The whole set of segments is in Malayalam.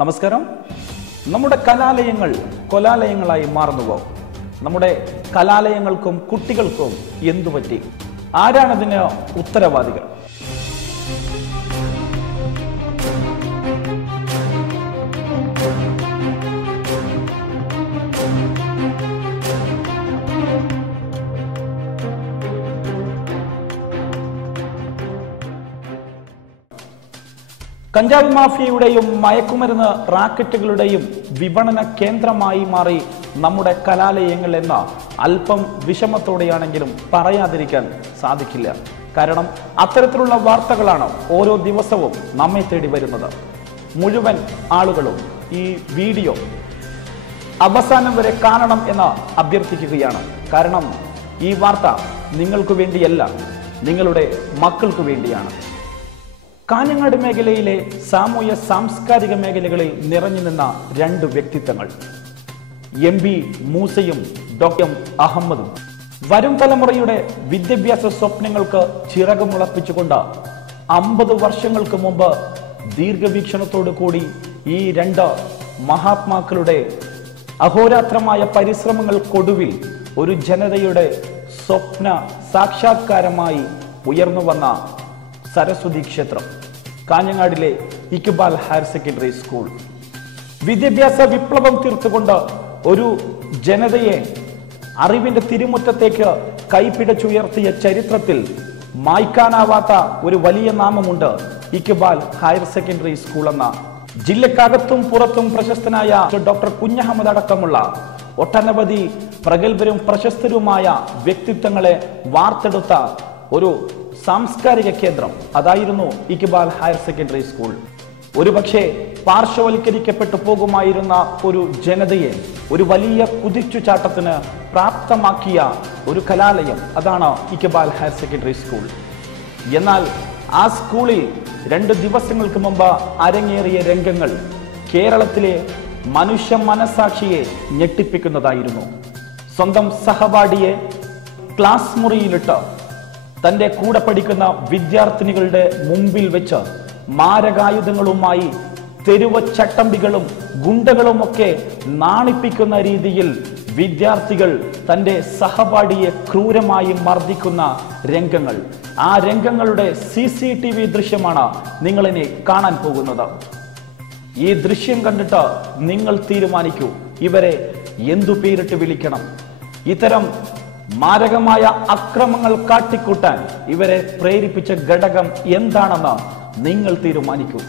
നമസ്കാരം. നമ്മുടെ കലാലയങ്ങൾ കൊലാലയങ്ങളായി മാറുന്നുവോ? നമ്മുടെ കലാലയങ്ങൾക്കും കുട്ടികൾക്കും എന്തുപറ്റി? ആരാണതിന് ഉത്തരവാദികൾ? കഞ്ചാവ് മാഫിയയുടെയും മയക്കുമരുന്ന് റാക്കറ്റുകളുടെയും വിപണന കേന്ദ്രമായി മാറി നമ്മുടെ കലാലയങ്ങൾ എന്ന അല്പം വിഷമത്തോടെയാണെങ്കിലും പറയാതിരിക്കാൻ സാധിക്കില്ല. കാരണം അത്തരത്തിലുള്ള വാർത്തകളാണ് ഓരോ ദിവസവും നമ്മെ തേടി വരുന്നത്. മുഴുവൻ ആളുകളും ഈ വീഡിയോ അവസാനം വരെ കാണണം എന്ന് അഭ്യർത്ഥിക്കുകയാണ്. കാരണം ഈ വാർത്ത നിങ്ങൾക്ക് വേണ്ടിയല്ല, നിങ്ങളുടെ മക്കൾക്ക് വേണ്ടിയാണ്. കാഞ്ഞങ്ങാട് മേഖലയിലെ സാമൂഹ്യ സാംസ്കാരിക മേഖലകളിൽ നിറഞ്ഞു നിന്ന രണ്ട് വ്യക്തിത്വങ്ങൾ, എം ബി മൂസയും ഡോക്ടർ അഹമ്മദും. വരും തലമുറയുടെ വിദ്യാഭ്യാസ സ്വപ്നങ്ങൾക്ക് ചിറകുമുളപ്പിച്ചുകൊണ്ട് 50 വർഷങ്ങൾക്ക് മുമ്പ് ദീർഘവീക്ഷണത്തോടു കൂടി ഈ രണ്ട് മഹാത്മാക്കളുടെ അഹോരാത്രമായ പരിശ്രമങ്ങൾക്കൊടുവിൽ ഒരു ജനതയുടെ സ്വപ്ന സാക്ഷാത്കാരമായി ഉയർന്നു വന്ന സരസ്വതി ക്ഷേത്രം, കാഞ്ഞങ്ങാടിലെ ഇക്ബാൽ ഹയർ സെക്കൻഡറി സ്കൂൾ. വിദ്യാഭ്യാസ വിപ്ലവം തീർത്തുകൊണ്ട് ഒരു ജനതയെ അറിവിന്റെ തിരുമുറ്റത്തേക്ക് കൈപിടിച്ചുയർത്തിയ ചരിത്രത്തിൽ മായ്ക്കാനാവാത്ത ഒരു വലിയ നാമമുണ്ട് ഇക്ബാൽ ഹയർ സെക്കൻഡറി സ്കൂൾ എന്ന. ജില്ലക്കകത്തും പുറത്തും പ്രശസ്തനായ ഡോക്ടർ കുഞ്ഞഹമ്മദ് അടക്കമുള്ള ഒട്ടനവധി പ്രഗത്ഭരും പ്രശസ്തരുമായ വ്യക്തിത്വങ്ങളെ വാർത്തെടുത്ത ഒരു സാംസ്കാരിക കേന്ദ്രം അതായിരുന്നു ഇക്ബാൽ ഹയർ സെക്കൻഡറി സ്കൂൾ. ഒരുപക്ഷെ പാർശ്വവൽക്കരിക്കപ്പെട്ടു പോകുമായിരുന്ന ഒരു ജനതയെ ഒരു വലിയ കുതിച്ചുചാട്ടത്തിന് പ്രാപ്തമാക്കിയ ഒരു കലാലയം അതാണ് ഇക്ബാൽ ഹയർ സെക്കൻഡറി സ്കൂൾ. എന്നാൽ ആ സ്കൂളിൽ 2 ദിവസങ്ങൾക്ക് മുമ്പ് അരങ്ങേറിയ രംഗങ്ങൾ കേരളത്തിലെ മനുഷ്യ മനസാക്ഷിയെ ഞെട്ടിപ്പിക്കുന്നതായിരുന്നു. സ്വന്തം സഹപാഠിയെ ക്ലാസ് മുറിയിലിട്ട് തന്റെ കൂടെ പഠിക്കുന്ന വിദ്യാർത്ഥിനികളുടെ മുമ്പിൽ വെച്ച് മാരകായുധങ്ങളുമായി തെരുവ് ചട്ടമ്പികളും ഗുണ്ടകളുമൊക്കെ നാണിപ്പിക്കുന്ന രീതിയിൽ വിദ്യാർത്ഥികൾ തന്റെ സഹപാഠിയെ ക്രൂരമായി മർദ്ദിക്കുന്ന രംഗങ്ങൾ, ആ രംഗങ്ങളുടെ CCTV ദൃശ്യമാണ് നിങ്ങളിനി കാണാൻ പോകുന്നത്. ഈ ദൃശ്യം കണ്ടിട്ട് നിങ്ങൾ തീരുമാനിക്കൂ, ഇവരെ എന്തു പേരിട്ട് വിളിക്കണം? ഇത്തരം മാരകമായ അക്രമങ്ങൾ കാട്ടിക്കൂട്ടാൻ ഇവരെ പ്രേരിപ്പിച്ച ഘടകം എന്താണെന്ന് നിങ്ങൾ തീരുമാനിക്കൂ.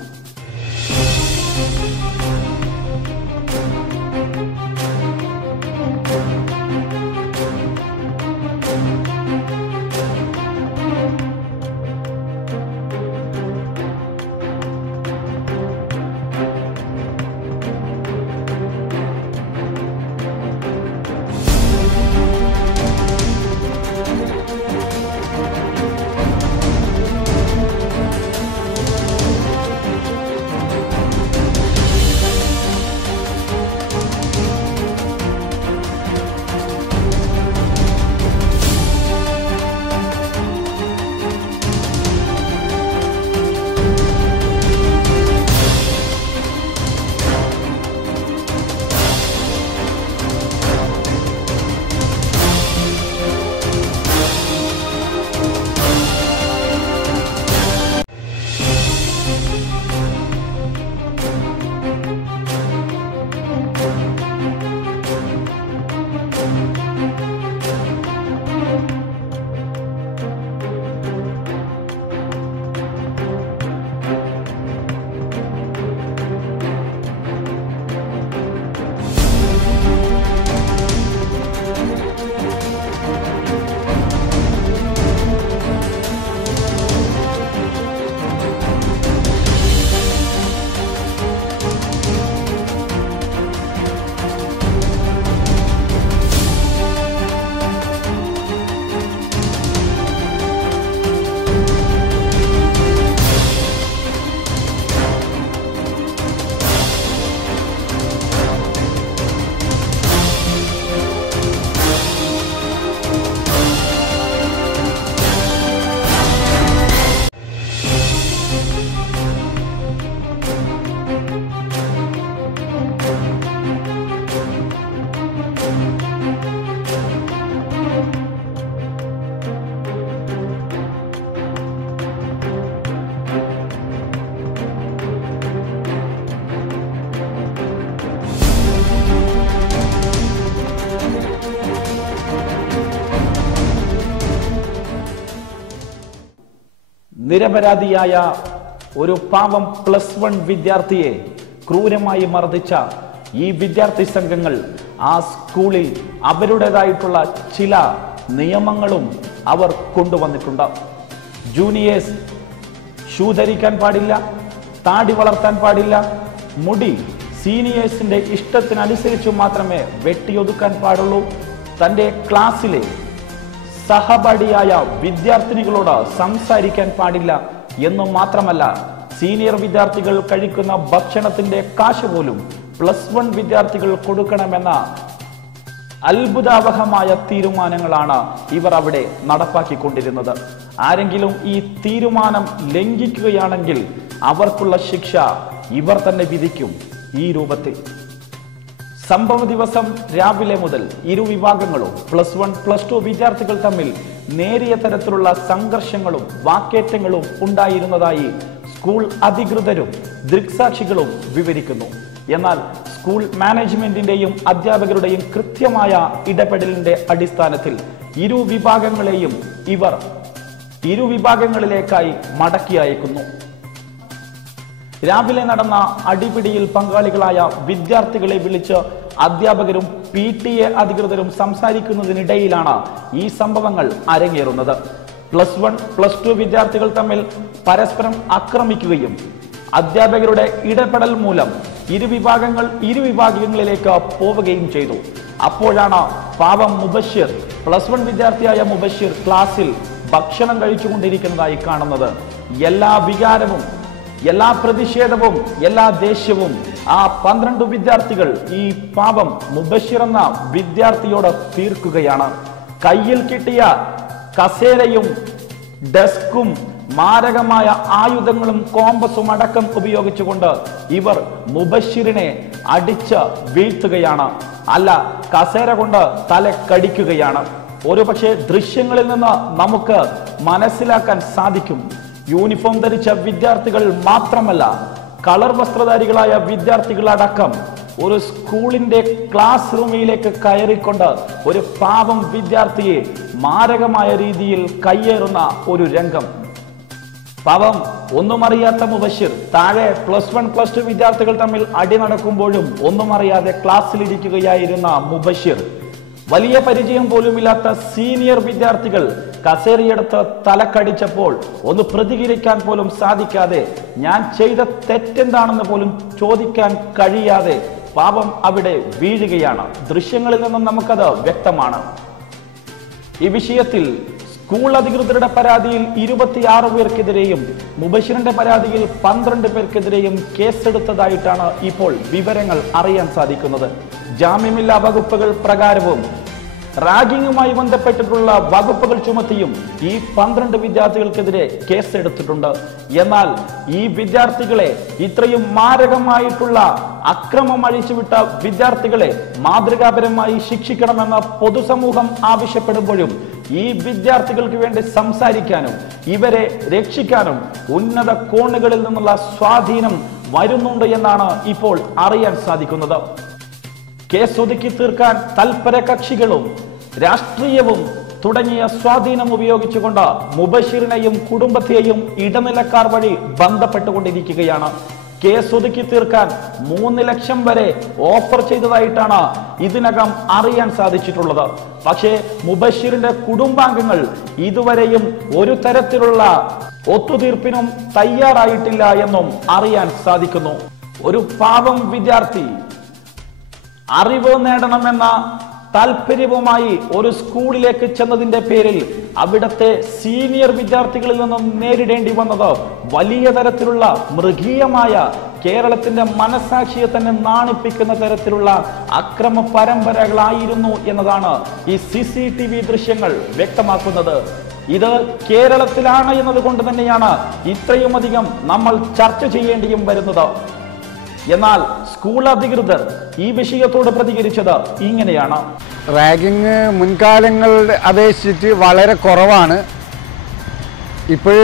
നിരപരാധിയായ ഒരു പാവം +1 വിദ്യാർത്ഥിയെ ക്രൂരമായി മർദ്ദിച്ച ഈ വിദ്യാർത്ഥി സംഘങ്ങൾ ആ സ്കൂളിൽ അവരുടേതായിട്ടുള്ള ചില നിയമങ്ങളും അവർ കൊണ്ടുവന്നിട്ടുണ്ട്. ജൂനിയേഴ്സ് ഷൂ ധരിക്കാൻ പാടില്ല, താടി വളർത്താൻ പാടില്ല, മുടി സീനിയേഴ്സിന്റെ ഇഷ്ടത്തിനനുസരിച്ച് മാത്രമേ വെട്ടിയൊതുക്കാൻ പാടുള്ളൂ, തൻ്റെ ക്ലാസ്സിലെ സഹപാഠിയായ വിദ്യാർത്ഥിനികളോട് സംസാരിക്കാൻ പാടില്ല എന്നു മാത്രമല്ല, സീനിയർ വിദ്യാർത്ഥികൾ കഴിക്കുന്ന ഭക്ഷണത്തിന്റെ കാശ് പോലും +1 വിദ്യാർത്ഥികൾ കൊടുക്കണമെന്ന അത്ഭുതാവഹമായ തീരുമാനങ്ങളാണ് ഇവർ അവിടെ നടപ്പാക്കിക്കൊണ്ടിരുന്നത്. ആരെങ്കിലും ഈ തീരുമാനം ലംഘിക്കുകയാണെങ്കിൽ അവർക്കുള്ള ശിക്ഷ ഇവർ തന്നെ വിധിക്കും ഈ രൂപത്തിൽ. സംഭവ ദിവസം രാവിലെ മുതൽ ഇരുവിഭാഗങ്ങളും +1, +2 വിദ്യാർത്ഥികൾ തമ്മിൽ നേരിയ തരത്തിലുള്ള സംഘർഷങ്ങളും വാക്കേറ്റങ്ങളും ഉണ്ടായിരുന്നതായി സ്കൂൾ അധികൃതരും ദൃക്സാക്ഷികളും വിവരിക്കുന്നു. എന്നാൽ സ്കൂൾ മാനേജ്മെന്റിന്റെയും അധ്യാപകരുടെയും കൃത്യമായ ഇടപെടലിന്റെ അടിസ്ഥാനത്തിൽ ഇരുവിഭാഗങ്ങളെയും ഇവർ ഇരുവിഭാഗങ്ങളിലേക്കായി മടക്കി അയക്കുന്നു. രാവിലെ നടന്ന അടിപിടിയിൽ പങ്കാളികളായ വിദ്യാർത്ഥികളെ വിളിച്ച് അധ്യാപകരും PTA അധികൃതരും സംസാരിക്കുന്നതിനിടയിലാണ് ഈ സംഭവങ്ങൾ അരങ്ങേറുന്നത്. +1, +2 വിദ്യാർത്ഥികൾ തമ്മിൽ പരസ്പരം ആക്രമിക്കുകയും അധ്യാപകരുടെ ഇടപെടൽ മൂലം ഇരുവിഭാഗങ്ങളിലേക്ക് പോവുകയും ചെയ്തു. അപ്പോഴാണ് പാവം മുബഷിർ, +1 വിദ്യാർത്ഥിയായ മുബഷിർ ക്ലാസ്സിൽ ഭക്ഷണം കഴിച്ചുകൊണ്ടിരിക്കുന്നതായി കാണുന്നത്. എല്ലാ വികാരവും, എല്ലാ പ്രതിഷേധവും, എല്ലാ ദേഷ്യവും ആ 12 വിദ്യാർത്ഥികൾ ഈ പാവം മുബഷിർ എന്ന വിദ്യാർത്ഥിയോട് തീർക്കുകയാണ്. കയ്യിൽ കിട്ടിയ കസേരയും ഡെസ്കും മാരകമായ ആയുധങ്ങളും കോമ്പസും അടക്കം ഉപയോഗിച്ചുകൊണ്ട് ഇവർ മുബഷിറിനെ അടിച്ച് വീഴ്ത്തുകയാണ്. അല്ല, കസേര കൊണ്ട് തല കടിക്കുകയാണ്. ഒരുപക്ഷെ ദൃശ്യങ്ങളിൽ നിന്ന് നമുക്ക് മനസ്സിലാക്കാൻ സാധിക്കും, യൂണിഫോം ധരിച്ച വിദ്യാർത്ഥികൾ മാത്രമല്ല, കളർ വസ്ത്രധാരികളായ വിദ്യാർത്ഥികളടക്കം ഒരു സ്കൂളിന്റെ ക്ലാസ് റൂമിലേക്ക് കയറിക്കൊണ്ട് ഒരു പാവം വിദ്യാർത്ഥിയെ മാരകമായ രീതിയിൽ കയ്യേറുന്ന ഒരു രംഗം. പാവം ഒന്നും അറിയാത്ത മുബഷിർ താഴെ +1, +2 വിദ്യാർത്ഥികൾ തമ്മിൽ അടി നടക്കുമ്പോഴും ഒന്നും അറിയാതെ ക്ലാസ്സിലിരിക്കുകയായിരുന്ന മുബഷിർ, വലിയ പരിചയം പോലുമില്ലാത്ത സീനിയർ വിദ്യാർത്ഥികൾ കസേരയെടുത്ത് തലക്കടിച്ചപ്പോൾ ഒന്ന് പ്രതികരിക്കാൻ പോലും സാധിക്കാതെ, ഞാൻ ചെയ്ത തെറ്റെന്താണെന്ന് പോലും ചോദിക്കാൻ കഴിയാതെ പാവം അവിടെ വീഴുകയാണ്. ദൃശ്യങ്ങളിൽ നിന്നും നമുക്കത് വ്യക്തമാണ്. ഈ വിഷയത്തിൽ സ്കൂൾ അധികൃതരുടെ പരാതിയിൽ 26 പേർക്കെതിരെയും മുബഷിറിന്റെ പരാതിയിൽ 12 പേർക്കെതിരെയും കേസെടുത്തതായിട്ടാണ് ഇപ്പോൾ വിവരങ്ങൾ അറിയാൻ സാധിക്കുന്നത്. ജാമ്യമില്ലാ വകുപ്പുകൾ പ്രകാരവും റാഗിങ്ങുമായി ബന്ധപ്പെട്ടിട്ടുള്ള വകുപ്പുകൾ ചുമത്തിയും ഈ 12 വിദ്യാർത്ഥികൾക്കെതിരെ കേസെടുത്തിട്ടുണ്ട്. എന്നാൽ ഈ വിദ്യാർത്ഥികളെ, ഇത്രയും മാരകമായിട്ടുള്ള അക്രമം അഴിച്ചുവിട്ട വിദ്യാർത്ഥികളെ മാതൃകാപരമായി ശിക്ഷിക്കണമെന്ന് പൊതുസമൂഹം ആവശ്യപ്പെടുമ്പോഴും ഈ വിദ്യാർത്ഥികൾക്ക് വേണ്ടി സംസാരിക്കാനും ഇവരെ രക്ഷിക്കാനും ഉന്നത കോണുകളിൽ നിന്നുള്ള സ്വാധീനം വരുന്നുണ്ട് എന്നാണ് ഇപ്പോൾ അറിയാൻ സാധിക്കുന്നത്. കേസ് ഒതുക്കി തീർക്കാൻ തൽപര കക്ഷികളും രാഷ്ട്രീയവും തുടങ്ങിയ സ്വാധീനം ഉപയോഗിച്ചുകൊണ്ട് മുബഷിറിനെയും കുടുംബത്തെയും ഇടനിലക്കാർ വഴി ബന്ധപ്പെട്ടുകൊണ്ടിരിക്കുകയാണ്. കേസ് ഒതുക്കി തീർക്കാൻ 3 ലക്ഷം വരെ ഓഫർ ചെയ്തതായിട്ടാണ് ഇതിനകം അറിയാൻ സാധിച്ചിട്ടുള്ളത്. പക്ഷേ മുബഷിറിന്റെ കുടുംബാംഗങ്ങൾ ഇതുവരെയും ഒരു തരത്തിലുള്ള ഒത്തുതീർപ്പിനും തയ്യാറായിട്ടില്ല എന്നും അറിയാൻ സാധിക്കുന്നു. ഒരു പാവം വിദ്യാർത്ഥി അറിവ് നേടണമെന്ന താല്പര്യവുമായി ഒരു സ്കൂളിലേക്ക് ചെന്നതിന്റെ പേരിൽ അവിടുത്തെ സീനിയർ വിദ്യാർത്ഥികളിൽ നിന്നും നേരിടേണ്ടി വന്നത് വലിയ തരത്തിലുള്ള മൃഗീയമായ, കേരളത്തിന്റെ മനസാക്ഷിയെ തന്നെ നാണിപ്പിക്കുന്ന തരത്തിലുള്ള അക്രമ പരമ്പരകളായിരുന്നു എന്നതാണ് ഈ CCTV ദൃശ്യങ്ങൾ വ്യക്തമാക്കുന്നത്. ഇത് കേരളത്തിലാണ് എന്നതുകൊണ്ട് തന്നെയാണ് ഇത്രയും അധികം നമ്മൾ ചർച്ച ചെയ്യേണ്ടിയും വരുന്നത്. എന്നാൽ സ്കൂൾ അധികൃതർ ഈ വിഷയത്തോട് പ്രതികരിച്ചത് ഇങ്ങനെയാണ്. റാഗിങ് മുൻകാലങ്ങളുടെ അപേക്ഷിച്ച് വളരെ കുറവാണ്. ഇത്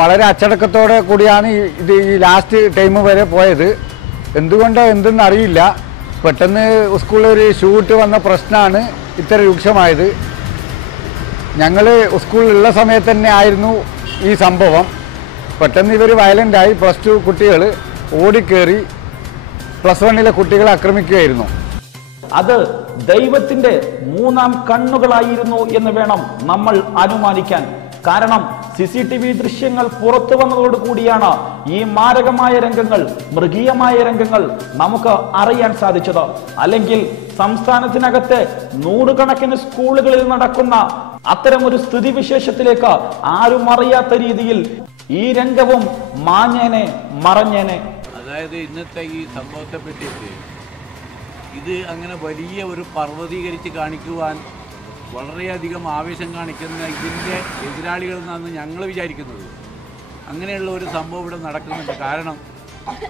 വളരെ അച്ചടക്കത്തോടെ കൂടിയാണ് ഈ ലാസ്റ്റ് ടൈം വരെ പോയത്. എന്തെന്നറിയില്ല, പെട്ടെന്ന് സ്കൂളിൽ ഒരു ഷൂട്ട് വന്ന പ്രശ്നമാണ് ഇത്ര രൂക്ഷമായത്. ഞങ്ങൾ സ്കൂളിലുള്ള സമയത്ത് തന്നെ ആയിരുന്നു ഈ സംഭവം. പെട്ടെന്ന് ഇവർ വയലൻ്റായി +2 കുട്ടികൾ ഓടിക്കേറി +1 കുട്ടികളെ ആക്രമിക്കുകയായിരുന്നു. അത് ദൈവത്തിന്റെ മൂന്നാം കണ്ണുകളായിരുന്നു എന്ന് വേണം നമ്മൾ അനുമാനിക്കാൻ. കാരണം CCTV ദൃശ്യങ്ങൾ പുറത്തു വന്നതോടുകൂടിയാണ് ഈ മാരകമായ രംഗങ്ങൾ, മൃഗീയമായ രംഗങ്ങൾ നമുക്ക് അറിയാൻ സാധിച്ചത്. അല്ലെങ്കിൽ സംസ്ഥാനത്തിനകത്തെ 100 കണക്കിന് സ്കൂളുകളിൽ നടക്കുന്ന അത്തരമൊരു സ്ഥിതിവിശേഷത്തിലേക്ക് ആരും അറിയാത്ത രീതിയിൽ ഈ രംഗവും മാഞ്ഞേനെ, മറഞ്ഞേനെ. അതായത് ഇന്നത്തെ ഈ സംഭവത്തെ പറ്റിയിട്ട് ഇത് അങ്ങനെ വലിയ ഒരു പർവ്വതീകരിച്ച് കാണിക്കുവാൻ വളരെയധികം ആവേശം കാണിക്കുന്ന ഇതിൻ്റെ എതിരാളികൾ എന്നാണ് ഞങ്ങൾ വിചാരിക്കുന്നത്. അങ്ങനെയുള്ള ഒരു സംഭവം ഇവിടെ നടക്കുന്നുണ്ട്. കാരണം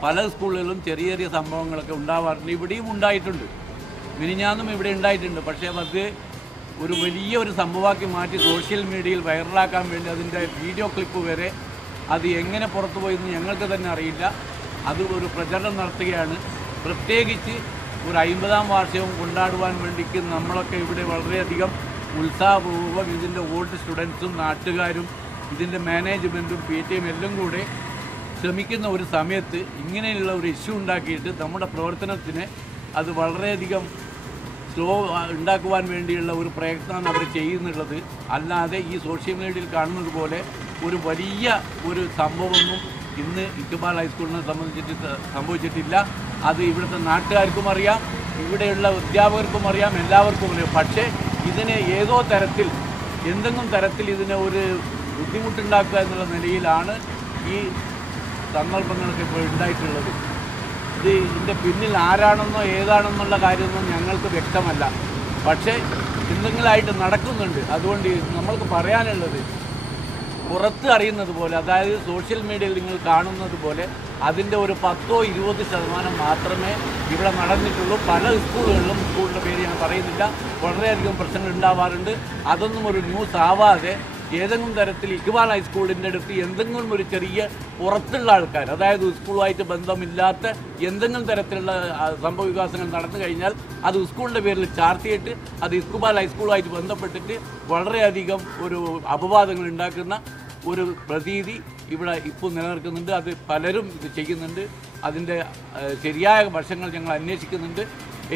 പല സ്കൂളുകളിലും ചെറിയ ചെറിയ സംഭവങ്ങളൊക്കെ ഉണ്ടാവാറുണ്ട്. ഇവിടെയും ഉണ്ടായിട്ടുണ്ട്, മിനിഞ്ഞാന്നും ഇവിടെ ഉണ്ടായിട്ടുണ്ട്. പക്ഷേ അത് ഒരു വലിയ ഒരു സംഭവമാക്കി മാറ്റി സോഷ്യൽ മീഡിയയിൽ വൈറലാക്കാൻ വേണ്ടി അതിൻ്റെ വീഡിയോ ക്ലിപ്പ് വരെ അത് എങ്ങനെ പുറത്തു പോയെന്ന് ഞങ്ങൾക്ക് തന്നെ അറിയില്ല. അത് ഒരു പ്രചരണം നടത്തുകയാണ്. പ്രത്യേകിച്ച് ഒരു 50ാം വാർഷികം കൊണ്ടാടുവാൻ വേണ്ടിക്ക് നമ്മളൊക്കെ ഇവിടെ വളരെയധികം ഉത്സാഹപൂർവ്വം ഇതിൻ്റെ ഓൾഡ് സ്റ്റുഡൻസും നാട്ടുകാരും ഇതിൻ്റെ മാനേജ്മെൻറ്റും PTAയും എല്ലാം കൂടെ ശ്രമിക്കുന്ന ഒരു സമയത്ത് ഇങ്ങനെയുള്ള ഒരു ഇഷ്യൂ ഉണ്ടാക്കിയിട്ട് നമ്മുടെ പ്രവർത്തനത്തിന് അത് വളരെയധികം സ്ലോ ഉണ്ടാക്കുവാൻ വേണ്ടിയുള്ള ഒരു പ്രയത്നമാണ് അവർ ചെയ്യുന്നുള്ളത്. അല്ലാതെ ഈ സോഷ്യൽ മീഡിയയിൽ കാണുന്നത് പോലെ ഒരു വലിയ ഒരു സംഭവമൊന്നും ഇന്ന് ഇക്ബാൽ ഹൈസ്കൂളിനെ സംഭവിച്ചിട്ടില്ല. അത് ഇവിടുത്തെ നാട്ടുകാർക്കും അറിയാം, ഇവിടെയുള്ള അധ്യാപകർക്കും അറിയാം, എല്ലാവർക്കും അറിയാം. പക്ഷേ ഇതിനെ ഏതോ തരത്തിൽ, എന്തെങ്കിലും തരത്തിൽ ഇതിനെ ഒരു ബുദ്ധിമുട്ടുണ്ടാക്കുക എന്നുള്ള നിലയിലാണ് ഈ സന്ദർഭങ്ങളൊക്കെ ഇപ്പോൾ ഉണ്ടായിട്ടുള്ളത്. ഇതിൻ്റെ പിന്നിൽ ആരാണെന്നോ ഏതാണെന്നുള്ള കാര്യമൊന്നും ഞങ്ങൾക്ക് വ്യക്തമല്ല. പക്ഷേ എന്തെങ്കിലുമായിട്ട് നടക്കുന്നുണ്ട്. അതുകൊണ്ട് നമ്മൾക്ക് പറയാനുള്ളത്, പുറത്ത് അറിയുന്നത് പോലെ, അതായത് സോഷ്യൽ മീഡിയയിൽ നിങ്ങൾ കാണുന്നത് പോലെ അതിൻ്റെ ഒരു 10-20% മാത്രമേ ഇവിടെ നടന്നിട്ടുള്ളൂ. പല സ്കൂളുകളിലും, സ്കൂളിൻ്റെ പേര് ഞാൻ പറയുന്നില്ല, വളരെയധികം പ്രശ്നങ്ങൾ ഉണ്ടാവാറുണ്ട്. അതൊന്നും ഒരു ന്യൂസ് ആവാതെ ഏതെങ്കിലും തരത്തിൽ ഇക്ബാൽ ഹൈസ്കൂളിൻ്റെ അടുത്ത് എന്തെങ്കിലും ഒരു ചെറിയ പുറത്തുള്ള ആൾക്കാർ, അതായത് സ്കൂളുമായിട്ട് ബന്ധമില്ലാത്ത എന്തെങ്കിലും തരത്തിലുള്ള സംഭവ വികാസങ്ങൾ നടന്നു കഴിഞ്ഞാൽ അത് സ്കൂളിൻ്റെ പേരിൽ ചാർത്തിയിട്ട് അത് ഇക്ബാൽ ഹൈസ്കൂളുമായിട്ട് ബന്ധപ്പെട്ടിട്ട് വളരെയധികം ഒരു അപവാദങ്ങൾ ഉണ്ടാക്കുന്ന ഒരു പ്രതീതി ഇവിടെ ഇപ്പോൾ നിലനിൽക്കുന്നുണ്ട്. അത് പലരും ഇത് ചെയ്യുന്നുണ്ട്. അതിൻ്റെ ശരിയായ വശങ്ങൾ ഞങ്ങൾ അന്വേഷിക്കുന്നുണ്ട്.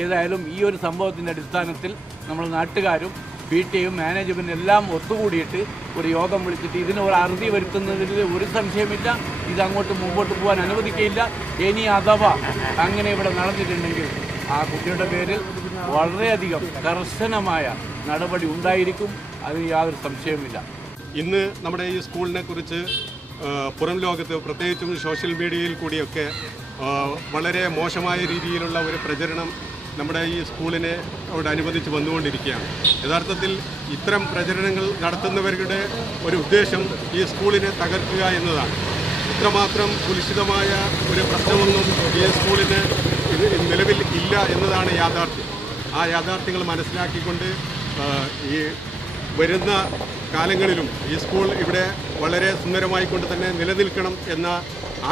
ഏതായാലും ഈ ഒരു സംഭവത്തിൻ്റെ അടിസ്ഥാനത്തിൽ നമ്മൾ നാട്ടുകാരും PTAയും മാനേജ്മെൻറ്റും എല്ലാം ഒത്തുകൂടിയിട്ട് ഒരു യോഗം വിളിച്ചിട്ട് ഇതിന് ഒരു അറുതി വരുത്തുന്നതിൽ ഒരു സംശയമില്ല. ഇതങ്ങോട്ട് മുമ്പോട്ട് പോകാൻ അനുവദിക്കുകയില്ല. ഇനി അഥവാ അങ്ങനെ ഇവിടെ നടന്നിട്ടുണ്ടെങ്കിൽ ആ കുട്ടിയുടെ പേരിൽ വളരെയധികം കർശനമായ നടപടി ഉണ്ടായിരിക്കും. അതിന് യാതൊരു സംശയവുമില്ല. ഇന്ന് നമ്മുടെ ഈ സ്കൂളിനെ കുറിച്ച് പുറം ലോകത്ത്, പ്രത്യേകിച്ചും സോഷ്യൽ മീഡിയയിൽ കൂടിയൊക്കെ വളരെ മോശമായ രീതിയിലുള്ള ഒരു പ്രചരണം നമ്മുടെ ഈ സ്കൂളിനെ അനുബന്ധിച്ച് വന്നുകൊണ്ടിരിക്കുകയാണ്. യഥാർത്ഥത്തിൽ ഇത്തരം പ്രചരണങ്ങൾ നടത്തുന്നവരുടെ ഒരു ഉദ്ദേശം ഈ സ്കൂളിനെ തകർക്കുക എന്നതാണ്. ഇത്രമാത്രം കുലുഷിതമായ ഒരു പ്രശ്നമൊന്നും ഈ സ്കൂളിന് നിലവിൽ ഇല്ല എന്നതാണ് യാഥാർത്ഥ്യം. ആ യാഥാർത്ഥ്യങ്ങൾ മനസ്സിലാക്കിക്കൊണ്ട് ഈ വരുന്ന കാലങ്ങളിലും ഈ സ്കൂൾ ഇവിടെ വളരെ സുന്ദരമായിക്കൊണ്ട് തന്നെ നിലനിൽക്കണം എന്ന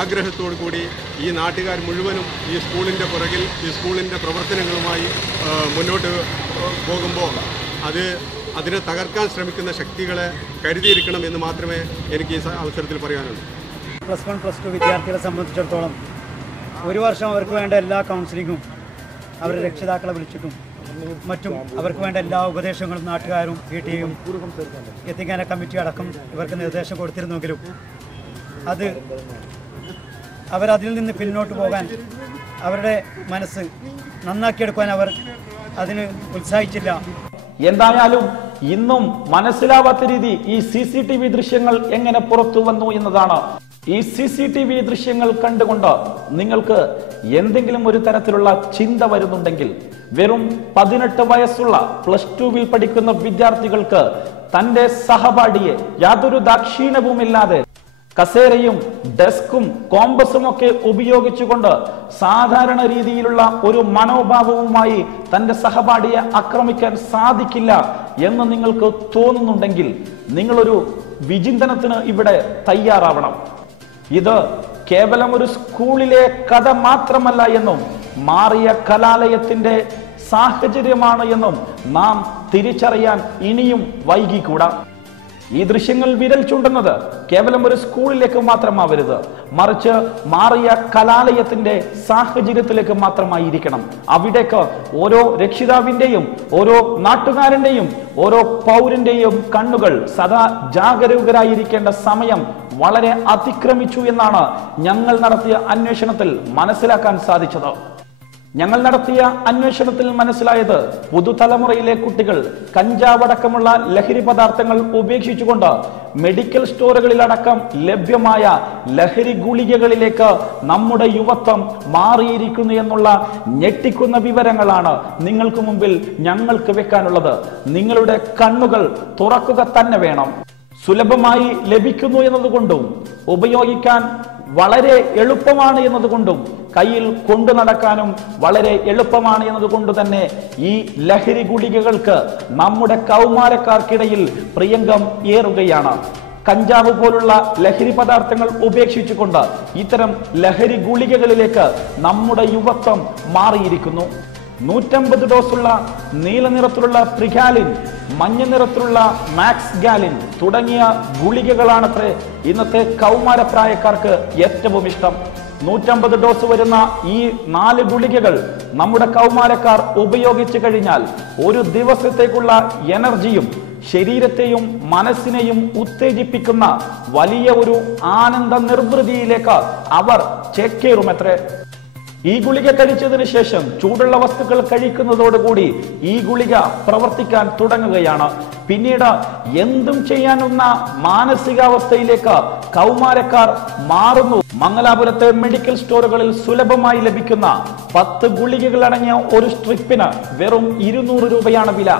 ആഗ്രഹത്തോടു കൂടി ഈ നാട്ടുകാർ മുഴുവനും ഈ സ്കൂളിൻ്റെ പുറകിൽ, ഈ സ്കൂളിൻ്റെ പ്രവർത്തനങ്ങളുമായി മുന്നോട്ട് പോകുമ്പോൾ അതിനെ തകർക്കാൻ ശ്രമിക്കുന്ന ശക്തികളെ കരുതിയിരിക്കണം എന്ന് മാത്രമേ എനിക്ക് ഈ അവസരത്തിൽ പറയാനുള്ളൂ. +1, +2 വിദ്യാർത്ഥികളെ സംബന്ധിച്ചിടത്തോളം ഒരു വർഷം അവർക്ക് വേണ്ട എല്ലാ കൗൺസിലിങ്ങും അവരുടെ രക്ഷിതാക്കളെ വിളിച്ചിട്ടും മറ്റും അവർക്ക് വേണ്ട എല്ലാ ഉപദേശങ്ങളും നാട്ടുകാരും PTAയും യതീംഖാന കമ്മിറ്റി അടക്കം ഇവർക്ക് നിർദ്ദേശം കൊടുത്തിരുന്നെങ്കിലും അവരതിൽ നിന്ന് പിന്നോട്ട് പോകാൻ, അവരുടെ മനസ്സ് നന്നാക്കിയെടുക്കാൻ അവർ അതിന് ഉത്സാഹിച്ചില്ല. എന്തായാലും ഇന്നും മനസ്സിലാവാത്ത രീതി ഈ CCTV ദൃശ്യങ്ങൾ എങ്ങനെ പുറത്തു വന്നു എന്നതാണ്. ഈ CCTV ദൃശ്യങ്ങൾ കണ്ടുകൊണ്ട് നിങ്ങൾക്ക് എന്തെങ്കിലും ഒരു തരത്തിലുള്ള ചിന്ത വരുന്നുണ്ടെങ്കിൽ, വെറും 18 വയസ്സുള്ള +2 പഠിക്കുന്ന വിദ്യാർത്ഥികൾക്ക് തന്റെ സഹപാഠിയെ യാതൊരു ദാക്ഷിണ്യവുമില്ലാതെ കസേരയും ഡെസ്കും കോമ്പസും ഒക്കെ ഉപയോഗിച്ചുകൊണ്ട് സാധാരണ രീതിയിലുള്ള ഒരു മനോഭാവവുമായി തന്റെ സഹപാഠിയെ ആക്രമിക്കാൻ സാധിക്കില്ല എന്ന് നിങ്ങൾക്ക് തോന്നുന്നുണ്ടെങ്കിൽ നിങ്ങളൊരു വിചിന്തനത്തിന് ഇവിടെ തയ്യാറാവണം. ഇത് കേവലം ഒരു സ്കൂളിലെ കഥ മാത്രമല്ല എന്നും മാറിയ കലാലയത്തിന്റെ സാഹചര്യമാണ് എന്നും നാം തിരിച്ചറിയാൻ ഇനിയും വൈകിക്കൂടാ. ഈ ദൃശ്യങ്ങൾ വിരൽ ചൂണ്ടുന്നത് കേവലം ഒരു സ്കൂളിലേക്ക് മാത്രമാവരുത്, മറിച്ച് മാറിയ കലാലയത്തിന്റെ സാഹചര്യത്തിലേക്ക് മാത്രമായിരിക്കണം. അവിടേക്ക് ഓരോ രക്ഷിതാവിന്റെയും ഓരോ നാട്ടുകാരന്റെയും ഓരോ പൗരന്റെയും കണ്ണുകൾ സദാ ജാഗരൂകരായിരിക്കേണ്ട സമയം വളരെ അതിക്രമിച്ചു എന്നാണ് ഞങ്ങൾ നടത്തിയ അന്വേഷണത്തിൽ മനസ്സിലാക്കാൻ സാധിച്ചത്. ഞങ്ങൾ നടത്തിയ അന്വേഷണത്തിൽ മനസ്സിലായത് പുതുതലമുറയിലെ കുട്ടികൾ കഞ്ചാവടക്കമുള്ള ലഹരി പദാർത്ഥങ്ങൾ ഉപേക്ഷിച്ചുകൊണ്ട് മെഡിക്കൽ സ്റ്റോറുകളിലടക്കം ലഭ്യമായ ലഹരി ഗുളികകളിലേക്ക് നമ്മുടെ യുവത്വം മാറിയിരിക്കുന്നു എന്നുള്ള ഞെട്ടിക്കുന്ന വിവരങ്ങളാണ് നിങ്ങൾക്ക് മുമ്പിൽ ഞങ്ങൾക്ക് വെക്കാനുള്ളത്. നിങ്ങളുടെ കണ്ണുകൾ തുറക്കുക തന്നെ വേണം. സുലഭമായി ലഭിക്കുന്നു എന്നതുകൊണ്ടും ഉപയോഗിക്കാൻ വളരെ എളുപ്പമാണ് എന്നതുകൊണ്ടും കയ്യിൽ കൊണ്ടു നടക്കാനും വളരെ എളുപ്പമാണ് എന്നതുകൊണ്ട് തന്നെ ഈ ലഹരി ഗുളികകൾക്ക് നമ്മുടെ കൗമാരക്കാർക്കിടയിൽ പ്രിയങ്കം ഏറുകയാണ്. കഞ്ചാവ് പോലുള്ള ലഹരി പദാർത്ഥങ്ങൾ ഉപേക്ഷിച്ചുകൊണ്ട് ഇത്തരം ലഹരി ഗുളികകളിലേക്ക് നമ്മുടെ യുവത്വം മാറിയിരിക്കുന്നു. 150 ഡോസുള്ള നീല നിറത്തിലുള്ള പ്രിഗാലിൻ, മഞ്ഞ നിറത്തിലുള്ള മാക്സ് ഗാലിൻ തുടങ്ങിയ ഗുളികകളാണത്രേ ഇന്നത്തെ കൗമാരപ്രായക്കാർക്ക് ഏറ്റവും ഇഷ്ടം. 150 ഡോസ് വരുന്ന ഈ 4 ഗുളികകൾ നമ്മുടെ കൗമാരക്കാർ ഉപയോഗിച്ചു കഴിഞ്ഞാൽ ഒരു ദിവസത്തേക്കുള്ള എനർജിയും ശരീരത്തെയും മനസ്സിനെയും ഉത്തേജിപ്പിക്കുന്ന വലിയ ഒരു ആനന്ദ നിർവൃതിയിലേക്ക് അവർ ചേക്കേറുമത്രേ. ഈ ഗുളിക കഴിച്ചതിന് ശേഷം ചൂടുള്ള വസ്തുക്കൾ കഴിക്കുന്നതോടുകൂടി ഈ ഗുളിക പ്രവർത്തിക്കാൻ തുടങ്ങുകയാണ്. പിന്നീട് എന്തും ചെയ്യാനുള്ള മാനസികാവസ്ഥയിലേക്ക് കൗമാരക്കാർ മാറുന്നു. മംഗലാപുരത്തെ മെഡിക്കൽ സ്റ്റോറുകളിൽ സുലഭമായി ലഭിക്കുന്ന 10 ഗുളികകൾ അടങ്ങിയ ഒരു സ്ട്രിപ്പിന് വെറും 200 രൂപയാണ് വില.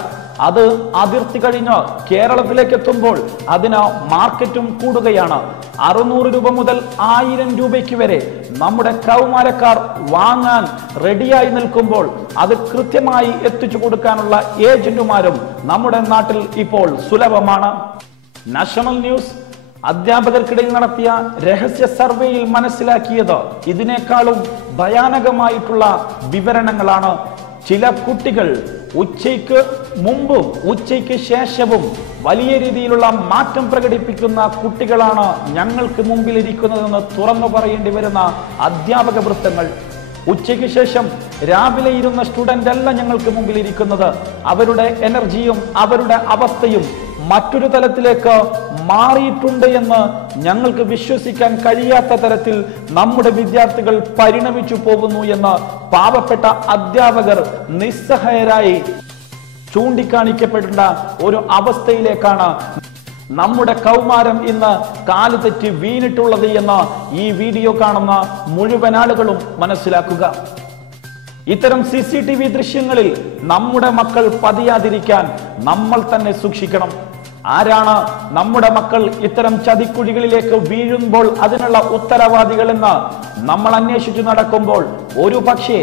അത് അതിർത്തി കഴിഞ്ഞ് കേരളത്തിലേക്ക് എത്തുമ്പോൾ അതിന് മാർക്കറ്റും കൂടുകയാണ്. 600 രൂപ മുതൽ 1000 രൂപയ്ക്ക് വരെ നമ്മുടെ കൗമാരക്കാർ വാങ്ങാൻ റെഡിയായി നിൽക്കുമ്പോൾ അത് കൃത്യമായി എത്തിച്ചു കൊടുക്കാനുള്ള ഏജന്റുമാരും നമ്മുടെ നാട്ടിൽ ഇപ്പോൾ സുലഭമാണ്. നാഷണൽ ന്യൂസ് അധ്യാപകർക്കിടയിൽ നടത്തിയ രഹസ്യ സർവേയിൽ മനസ്സിലാക്കിയത് ഇതിനേക്കാളും ഭയാനകമായിട്ടുള്ള വിവരണങ്ങളാണ്. ചില കുട്ടികൾ ഉച്ചയ്ക്ക് മുമ്പും ഉച്ചയ്ക്ക് ശേഷവും വലിയ രീതിയിലുള്ള മാറ്റം പ്രകടിപ്പിക്കുന്ന കുട്ടികളാണ് ഞങ്ങൾക്ക് മുമ്പിൽ ഇരിക്കുന്നതെന്ന് തുറന്നു പറയേണ്ടി വരുന്ന അധ്യാപക വൃത്തങ്ങൾ. ഉച്ചയ്ക്ക് ശേഷം രാവിലെ ഇരുന്ന സ്റ്റുഡന്റ് അല്ല ഞങ്ങൾക്ക് മുമ്പിൽ ഇരിക്കുന്നത്. അവരുടെ എനർജിയും അവരുടെ അവസ്ഥയും മറ്റൊരു തലത്തിലേക്ക് മാറിയിട്ടുണ്ട് എന്ന് ഞങ്ങൾക്ക് വിശ്വസിക്കാൻ കഴിയാത്ത തരത്തിൽ നമ്മുടെ വിദ്യാർത്ഥികൾ പരിണമിച്ചു പോകുന്നു എന്ന് പാവപ്പെട്ട അധ്യാപകർ നിസ്സഹായരായി ചൂണ്ടിക്കാണിക്കപ്പെടേണ്ട ഒരു അവസ്ഥയിലേക്കാണ് നമ്മുടെ കൗമാരം ഇന്ന് കാലുതെറ്റി വീണിട്ടുള്ളത് എന്ന് ഈ വീഡിയോ കാണുന്ന മുഴുവൻ ആളുകളും മനസ്സിലാക്കുക. ഇത്തരം CCTV ദൃശ്യങ്ങളിൽ നമ്മുടെ മക്കൾ പതിയാതിരിക്കാൻ നമ്മൾ തന്നെ സൂക്ഷിക്കണം. ആരാണ് നമ്മുടെ മക്കൾ ഇത്തരം ചതിക്കുഴികളിലേക്ക് വീഴുമ്പോൾ അതിനുള്ള ഉത്തരവാദികൾ എന്ന് നമ്മൾ അന്വേഷിച്ചു നടക്കുമ്പോൾ ഒരു പക്ഷേ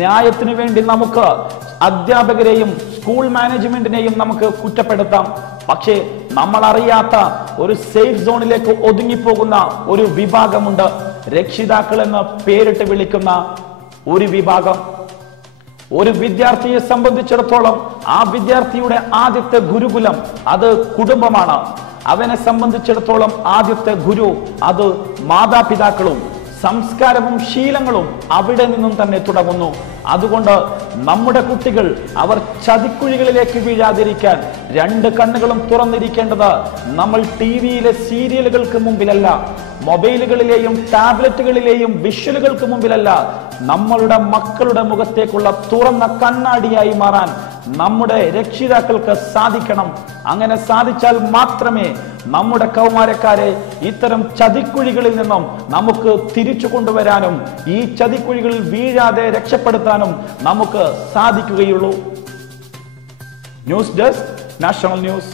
ന്യായത്തിനു വേണ്ടി നമുക്ക് അധ്യാപകരെയും സ്കൂൾ മാനേജ്മെന്റിനെയും നമുക്ക് കുറ്റപ്പെടുത്താം. പക്ഷേ നമ്മൾ അറിയാത്ത ഒരു സേഫ് സോണിലേക്ക് ഒതുങ്ങിപ്പോകുന്ന ഒരു വിഭാഗമുണ്ട്. രക്ഷിതാക്കൾ എന്ന് പേരിട്ട് വിളിക്കുന്ന ഒരു വിഭാഗം. ഒരു വിദ്യാർത്ഥിയെ സംബന്ധിച്ചിടത്തോളം ആ വിദ്യാർത്ഥിയുടെ ആദ്യത്തെ ഗുരുകുലം അത് കുടുംബമാണ്. അവനെ സംബന്ധിച്ചിടത്തോളം ആദ്യത്തെ ഗുരു അത് മാതാപിതാക്കളും സംസ്കാരവും ശീലങ്ങളും അവിടെ നിന്നും തന്നെ തുടങ്ങുന്നു. അതുകൊണ്ട് നമ്മുടെ കുട്ടികൾ അവർ ചതിക്കുഴികളിലേക്ക് വീഴാതിരിക്കാൻ 2 കണ്ണുകളും തുറന്നിരിക്കേണ്ടത് നമ്മൾ ടിവിയിലെ സീരിയലുകൾക്ക് മുമ്പിലല്ല, മൊബൈലുകളിലെയും ടാബ്ലറ്റുകളിലെയും വിഷ്വലുകൾക്ക് മുമ്പിലല്ല, നമ്മളുടെ മക്കളുടെ മുഖത്തേക്കുള്ള തുറന്ന കണ്ണാടിയായി മാറാൻ നമ്മുടെ രക്ഷിതാക്കൾക്ക് സാധിക്കണം. അങ്ങനെ സാധിച്ചാൽ മാത്രമേ നമ്മുടെ കൗമാരക്കാരെ ഇത്തരം ചതിക്കുഴികളിൽ നിന്നും നമുക്ക് തിരിച്ചു കൊണ്ടുവരാനും ഈ ചതിക്കുഴികളിൽ വീഴാതെ രക്ഷപ്പെടുത്താനും നമുക്ക് സാധിക്കുകയുള്ളൂ. News desk national news.